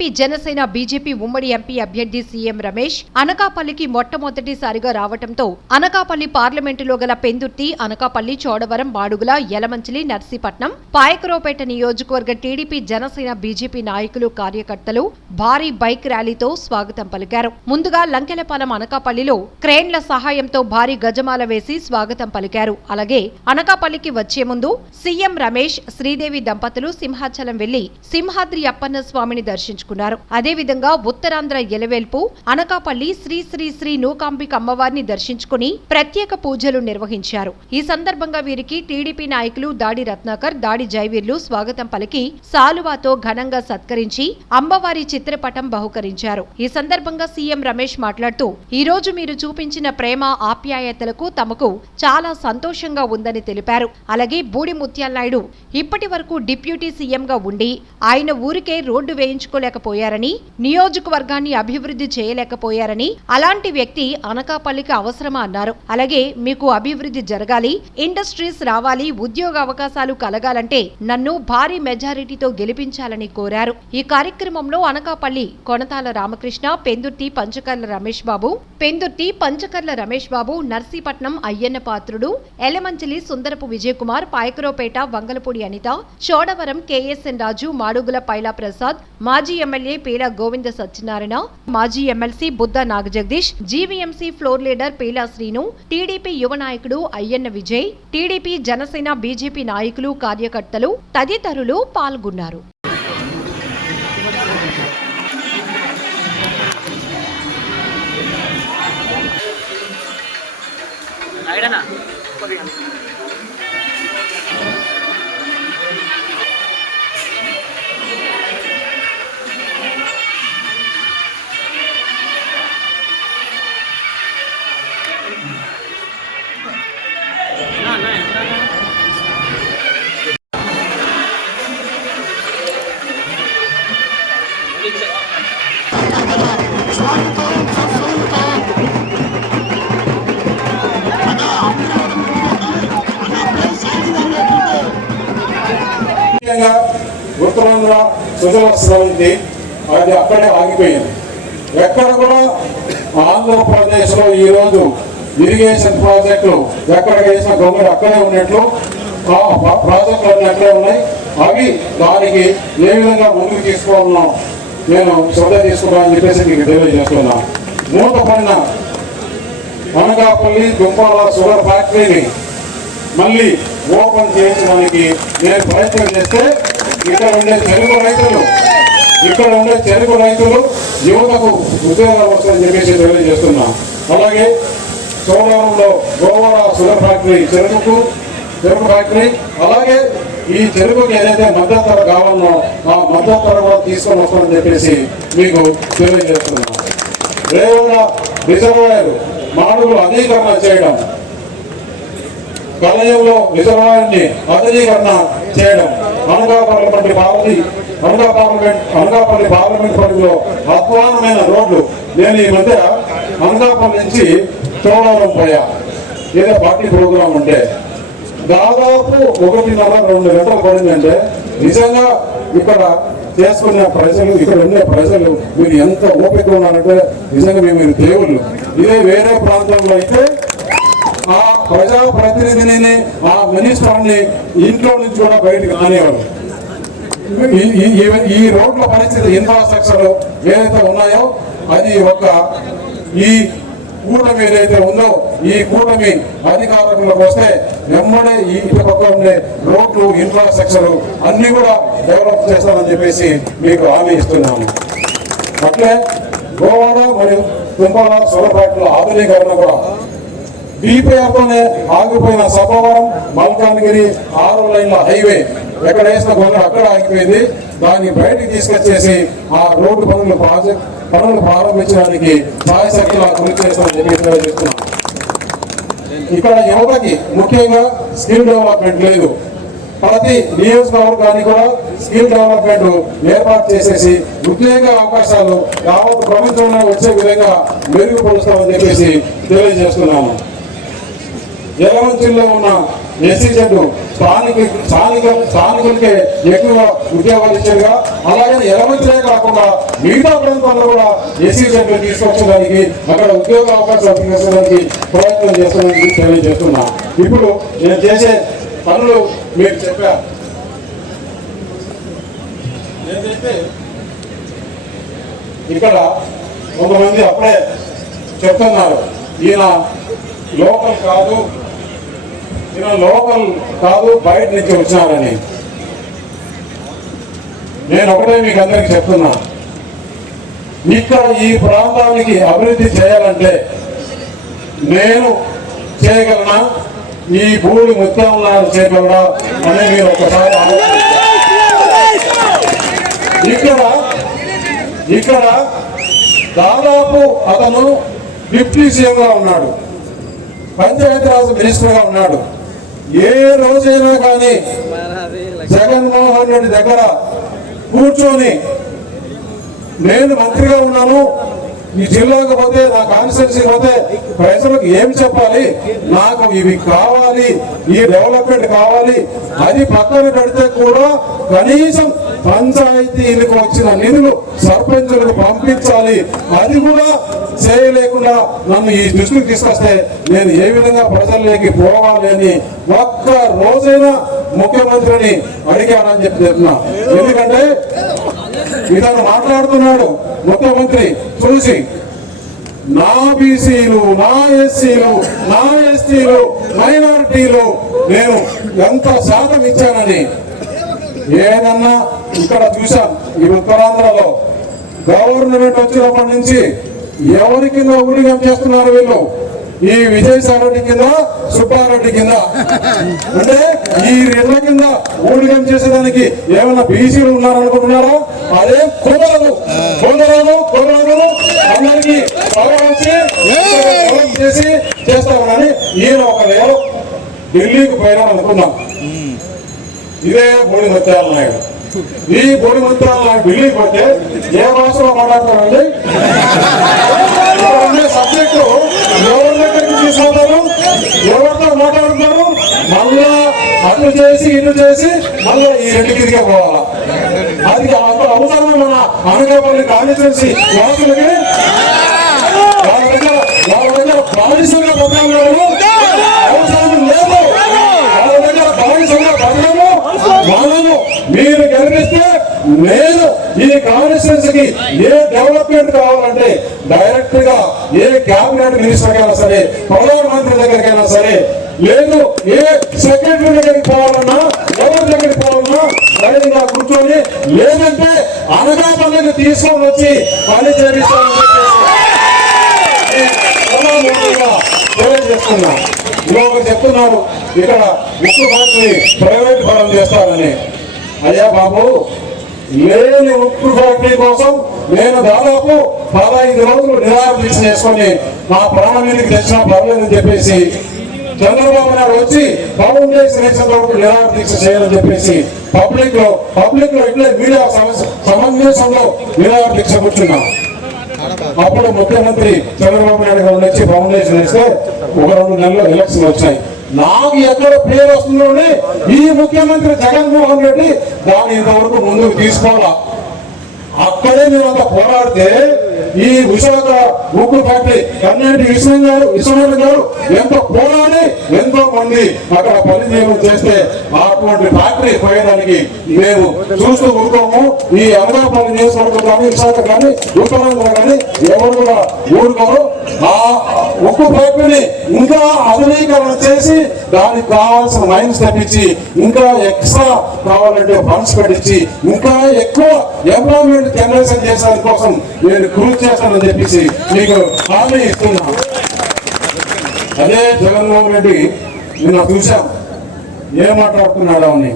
TDP Janasena BJP ఉమ్మడి MP అభ్యర్థి CM Ramesh అనకాపల్లికి మొట్టమొదటిసారిగా రావడంతో అనకాపల్లి పార్లమెంటులో గల పెందుర్తి, అనకాపల్లి, చోడవరం, మాడుగుల, యలమంచిలి, నర్సీపట్నం, పాయకరావుపేట నియోజకవర్గ టీడీపీ జనసేన బీజేపీ నాయకులు, కార్యకర్తలు భారీ బైక్ ర్యాలీతో స్వాగతం పలికారు. ముందుగా లంకెలపాలెం అనకాపల్లిలో క్రేన్ల సహాయంతో భారీ గజమాల వేసి స్వాగతం పలికారు. అలాగే అనకాపల్లికి వచ్చే ముందు సీఎం రమేష్, శ్రీదేవి దంపతులు సింహాచలం వెళ్లి సింహాద్రి అప్పన్న స్వామిని దర్శించుకున్నారు. అదేవిధంగా ఉత్తరాంధ్ర ఎలవేల్పు అనకాపల్లి శ్రీ శ్రీ శ్రీ నూకాంబిక అమ్మవారిని దర్శించుకుని ప్రత్యేక పూజలు నిర్వహించారు. ఈ సందర్భంగా వీరికి టీడీపీ నాయకులు దాడి రత్నాకర్, దాడి జైవీర్లు స్వాగతం పలికి సాలువాతో ఘనంగా సత్కరించి అమ్మవారి చిత్రపటం బహుకరించారు. ఈ సందర్భంగా సీఎం రమేష్ మాట్లాడుతూ, ఈ రోజు మీరు చూపించిన ప్రేమ, ఆప్యాయతలకు తమకు చాలా సంతోషంగా ఉందని తెలిపారు. అలాగే బూడి ముత్యాల నాయుడు ఇప్పటి వరకు డిప్యూటీ సీఎంగా ఉండి ఆయన ఊరికే రోడ్డు వేయించుకోలేకపోయారని, నియోజకవర్గాన్ని అభివృద్ధి చేయలేకపోయారని, అలాంటి వ్యక్తి అనకాపల్లికి అవసరమా అన్నారు. అలాగే మీకు అభివృద్ధి జరగాలి, ఇండస్ట్రీస్ రావాలి, ఉద్యోగ అవకాశాలు కలగాలంటే నన్ను భారీ మెజారిటీతో గెలిపించాలని కోరారు. ఈ కార్యక్రమంలో అనకాపల్లి కొనతాల రామకృష్ణ, పెందుర్తి పంచకర్ల రమేష్ బాబు, నర్సీపట్నం అయ్యన్న పాత్రుడు, ఎలమంచిలి సుందరపు విజయకుమార్, పాయకరావుపేట వంగలపూడి అనిత, చోడవరం కేఎస్ఎన్ రాజు, మాడుగుల పైలా ప్రసాద్, మాజీ ఎమ్మెల్యే పేలా గోవింద సత్యనారాయణ, మాజీ MLC Buddha Nagajagadeesh, GVMC floor leader Pela Srinu, TDP యువ నాయకుడు అయ్యన్న విజయ్, టీడీపీ జనసేన బీజేపీ నాయకులు, కార్యకర్తలు తదితరులు పాల్గొన్నారు. ఉత్తరాంధ్ర సుజలస్రవంతి అది అక్కడే ఆగిపోయింది. ఎక్కడ కూడా ఆంధ్రప్రదేశ్లో ఈరోజు ఇరిగేషన్ ప్రాజెక్టులు ఎక్కడ వేసిన గొంగడు అక్కడే ఉన్నట్లు, ప్రాజెక్టులు అక్కడే ఉన్నాయి. అవి దానికి ఏ విధంగా ముందుకు తీసుకోవాలన్నా నేను శ్రద్ధ తీసుకున్నానని చెప్పేసి మీకు తెలియజేస్తున్నా. మూతపడిన అనకాపల్లి దుంపాల షుగర్ ఫ్యాక్టరీని మళ్ళీ ఓపెన్ చేయించడానికి నేను ప్రయత్నం చేస్తే ఇక్కడ ఉండే చెరుకు రైతులు యువతకు ఉద్యోగాలు వస్తాయని చెప్పేసి తెలియజేస్తున్నా. అలాగే సోమవారంలో గోవాడ షుగర్ ఫ్యాక్టరీ చెరుకు ఫ్యాక్టరీ, అలాగే ఈ చెరుకుకి ఏదైతే మద్దతు ధర కావాలనో ఆ మద్దతు ధర కూడా తీసుకొని వస్తామని చెప్పేసి మీకు తెలియజేస్తున్నాను. రేవణ రిజర్వాయర్ మాడుగులు అధీకరణ చేయడం, కలయంలో రిజర్వాయర్ని ఆధునీకరణ చేయడం, అనకాపల్లి పార్లమెంట్ పరిధిలో అధ్వానమైన రోడ్లు. నేను ఈ మధ్య అనకాపల్లి నుంచి చోడవరం పోయా, ఏదో పార్టీ ప్రోగ్రాం ఉంటే దాదాపు 1.5-2 గంటలు పడిందంటే నిజంగా ఇక్కడ చేసుకున్న ప్రజలు, ఇక్కడ ఉండే ప్రజలు మీరు ఎంత ఓపిక ఉన్నారంటే నిజంగా మీరు దేవుళ్ళు. ఇదే వేరే ప్రాంతంలో అయితే ఆ ప్రజాప్రతినిధిని, ఆ మినిస్టర్ని ఇంట్లో నుంచి కూడా బయటకు రానివారు. ఈ రోడ్ల పరిస్థితి, ఇన్ఫ్రాస్ట్రక్చర్ ఏదైతే ఉన్నాయో అది ఈ కూటమి ఏదైతే ఉందో ఈ కూటమి అధికారంలోకి వస్తే వెంబడే ఈ పక్క ఉండే రోడ్లు, ఇన్ఫ్రాస్ట్రక్చర్ అన్ని కూడా డెవలప్ చేస్తామని చెప్పేసి మీకు హామీ ఇస్తున్నాము. అట్లే గోవాడ మరియు తుంపాల షుగర్ ఫ్యాక్టరీల ఆధునీకరణ కూడా డిపిఆర్తోనే ఆగిపోయిన సభవరం మల్కాన్గిరి 6 లైన్ల హైవే ఎక్కడ వేసిన గొంగడు అక్కడ ఆగిపోయింది. దాన్ని బయటికి తీసుకొచ్చేసి ఆ రోడ్డు పనులు ప్రారంభించడానికి సాయశక్తిలా కృషి చేస్తామని చెప్పి తెలియజేస్తున్నాం. ఇక్కడ యువతకి ముఖ్యంగా స్కిల్ డెవలప్మెంట్ లేదు. ప్రతి నియోజకవర్గానికి కూడా స్కిల్ డెవలప్మెంట్ ఏర్పాటు చేసేసి ఉద్యోగ అవకాశాలు యావత్ ప్రపంచంలో వచ్చే విధంగా మెరుగుపరుస్తామని చెప్పేసి తెలియజేస్తున్నాము. ఎలమంచిలో ఉన్న SEZ స్థానికులకే ఎక్కువ ఉద్యోగాలు ఇచ్చేదిగా, అలాగే ఎలమంచిలే కాకుండా మిగతా ప్రాంతాల్లో కూడా SEZ తీసుకొచ్చడానికి అక్కడ ఉద్యోగ అవకాశాలు తీసుకొచ్చడానికి ప్రయత్నం చేస్తానని తెలియజేస్తున్నా. ఇప్పుడు నేను చేసే పనులు మీరు చెప్పారు. ఏదైతే ఇక్కడ కొంతమంది అప్పుడే చెప్తున్నారు, ఈయన లోకల్ కాదు బయట నుంచి వచ్చినారని. నేను ఒకటే మీకు అందరికీ చెప్తున్నా, ఇక్కడ ఈ ప్రాంతానికి అభివృద్ధి చేయాలంటే నేను చేయగలనా, ఈ భూమి ముత్యంలా చేయగలనా అని మీరు ఒకసారి ఇక్కడ దాదాపు అతను డిప్యూటీ సీఎంగా ఉన్నాడు, పంచాయతీరాజ్ మినిస్టర్గా ఉన్నాడు. ఏ రోజైనా కానీ జగన్మోహన్ రెడ్డి దగ్గర కూర్చొని నేను మంత్రిగా ఉన్నాను, ఈ జిల్లాకు పోతే నా కాన్స్టిట్యున్సీ పోతే ప్రజలకు ఏం చెప్పాలి, నాకు ఇవి కావాలి, ఈ డెవలప్మెంట్ కావాలి, అది పక్కన పెడితే కూడా కనీసం పంచాయతీలకు వచ్చిన నిధులు సర్పంచులకు పంపించాలి, అది కూడా చేయలేకుండా నన్ను ఈ దృష్టికి తీసుకొస్తే నేను ఏ విధంగా ప్రజల్లోకి పోవాలి అని ఒక్క రోజైనా ముఖ్యమంత్రిని అడిగానని చెప్పి చెప్తున్నా. ఎందుకంటే ఇతను మాట్లాడుతున్నాడు ముఖ్యమంత్రి చూసి, నా బీసీలు, నా ఎస్సీలు, నా ఎస్టీలు, మైనారిటీలు నేను ఎంత శాతం ఇచ్చానని. ఏదన్నా ఇక్కడ చూసాం, ఈ ఉత్తరాంధ్రలో గవర్నమెంట్ వచ్చినప్పటి నుంచి ఎవరి కింద ఊడిగం చేస్తున్నారు వీళ్ళు, ఈ విజయసాయి రెడ్డి కింద, సుబ్బారెడ్డి కింద, అంటే ఈ రెండ్ల కింద ఊడిగం చేసేదానికి ఏమైనా బీసీలు ఉన్నారనుకుంటున్నారా? అదే కుదరదు అందరికి చేసి చేస్తామని ఈయన ఒకవేళ ఢిల్లీకి పోయినా అనుకున్నాం. ఇదే బోడి ముత్యాల నాయుడు. ఈ బోడి ముత్యాల నాయుడు ఢిల్లీకి పోతే ఏ భాషలో మాట్లాడతారండి? సబ్జెక్టు ఎవరి దగ్గరికి తీసుకుంటారు, ఎవరితో మాట్లాడుతారు, మళ్ళా అటు చేసి ఇటు చేసి మళ్ళా ఈ రెండుకి తిరిగే పోవాలా? అది అవసరమే మన అనకాపల్లి కాన్స్టిట్యున్సీ వాసులకి. వాళ్ళ దగ్గర బానిసంగా బతకము, అవసరం లేదు. వాళ్ళ దగ్గర బానిసంగా బతకము. వాళ్ళను మీరు గెలిపిస్తే నేను ఈ కాన్స్టిట్యున్సీకి ఏ డెవలప్మెంట్ కావాలంటే డైరెక్ట్ గా ఏ క్యాబినెట్ మినిస్టర్ కైనా సరే, ప్రధానమంత్రి దగ్గరికైనా సరే, లేదు ఏ సెక్రటరీ దగ్గరికి పోవాలన్నా, ఎవరి దగ్గరికి పోవాలన్నా ధైర్యంగా కూర్చొని, లేదంటే అనకాపల్లిని తీసుకొని వచ్చి పని చేపిస్తానని తెలియజేస్తున్నా. ఇంకొకరు చెప్తున్నారు ఇక్కడ ఉక్కు ఫ్యాక్టరీ ప్రైవేట్ పరం చేస్తారని. అయ్యా బాబు, లేని ఉక్కు ఫ్యాక్టరీ కోసం నేను దాదాపు 15 రోజులు నిరాహార దీక్ష చేసుకొని నా ప్రాణం మీదకి తెచ్చినా పర్లేదని చెప్పేసి చంద్రబాబు నాయుడు వచ్చి ఫౌండేషన్ నిరాహార దీక్ష చేయాలని చెప్పేసి పబ్లిక్ లో ఇట్లే మీడియా సమావేశంలో నిరాహార దీక్ష కూర్చున్నాం. అప్పుడు ముఖ్యమంత్రి చంద్రబాబు నాయుడు గారు వచ్చి ఫౌండేషన్ వేస్తే 1-2 నెలల్లో ఎలక్షన్ వచ్చాయి. నాకు ఎక్కడ పేరు వస్తుందో ఈ ముఖ్యమంత్రి జగన్మోహన్ రెడ్డి దాని ఇంతవరకు ముందుకు తీసుకోవాలా. అక్కడే మేమంతా పోరాడితే ఈ విశాఖ ఉక్కు ఫ్యాక్టరీ కన్నెంటి విశ్వనాథ్ గారు ఎంతో పోరాడి ఎంతో మంది అక్కడ పనిచేయడం చేస్తే అటువంటి ఫ్యాక్టరీ పోయేదానికి మేము చూస్తూ ఊరుకోము. ఈ అనకాపల్లి నియోజకవర్గం కానీ, విశాఖ కానీ, ఉత్తరాంధ్ర కానీ ఎవరు కూడా ఊరుకోరు. ఆ ఉక్కు ఫ్యాక్టరీని ఇంకా ఆధునీకరణ చేసి దానికి కావాల్సిన మైన్స్ తెప్పించి, ఇంకా ఎక్స్ట్రా కావాలంటే ఫండ్స్ పెట్టించి, ఇంకా ఎక్కువ ఎంప్లాయ్మెంట్ జనరేషన్ చేసేందుకు కోసం నేను కృషి చేస్తానని చెప్పేసి మీకు హామీ ఇస్తున్నా. అదే జగన్మోహన్ రెడ్డి నిన్న చూశాం ఏం మాట్లాడుతున్నాడు అని.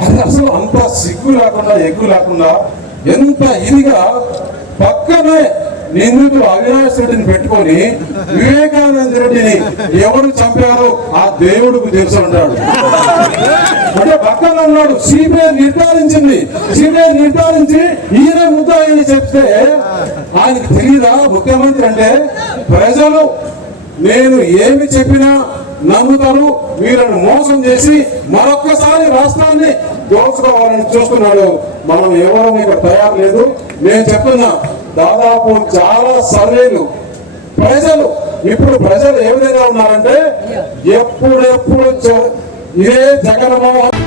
అది అసలు అంత సిగ్గు లేకుండా, ఎగ్గు లేకుండా, ఎంత ఇదిగా పక్కనే నిందితుడు అవినాష్ రెడ్డిని పెట్టుకొని వివేకానంద రెడ్డిని ఎవరు చంపారో ఆ దేవుడికి తెలుసు అంటాడు. అంటే పక్కన ఉన్నాడు. సిబిఐ నిర్ధారించి ఈయన ముద్దాయని చెప్తే ఆయనకు తెలియదా ముఖ్యమంత్రి అంటే? ప్రజలు నేను ఏమి చెప్పినా నమ్ముతారు, వీళ్ళను మోసం చేసి మరొక్కసారి రాష్ట్రాన్ని దోచుకోవాలని చూస్తున్నాడు. మనం ఎవరూ ఇక్కడ తయారు లేదు. నేను చెప్తున్నా, దాదాపు చాలా సర్వేలు ప్రజలు ఏ విధంగా ఉన్నారంటే ఎప్పుడెప్పుడు ఇదే జగన్మోహన్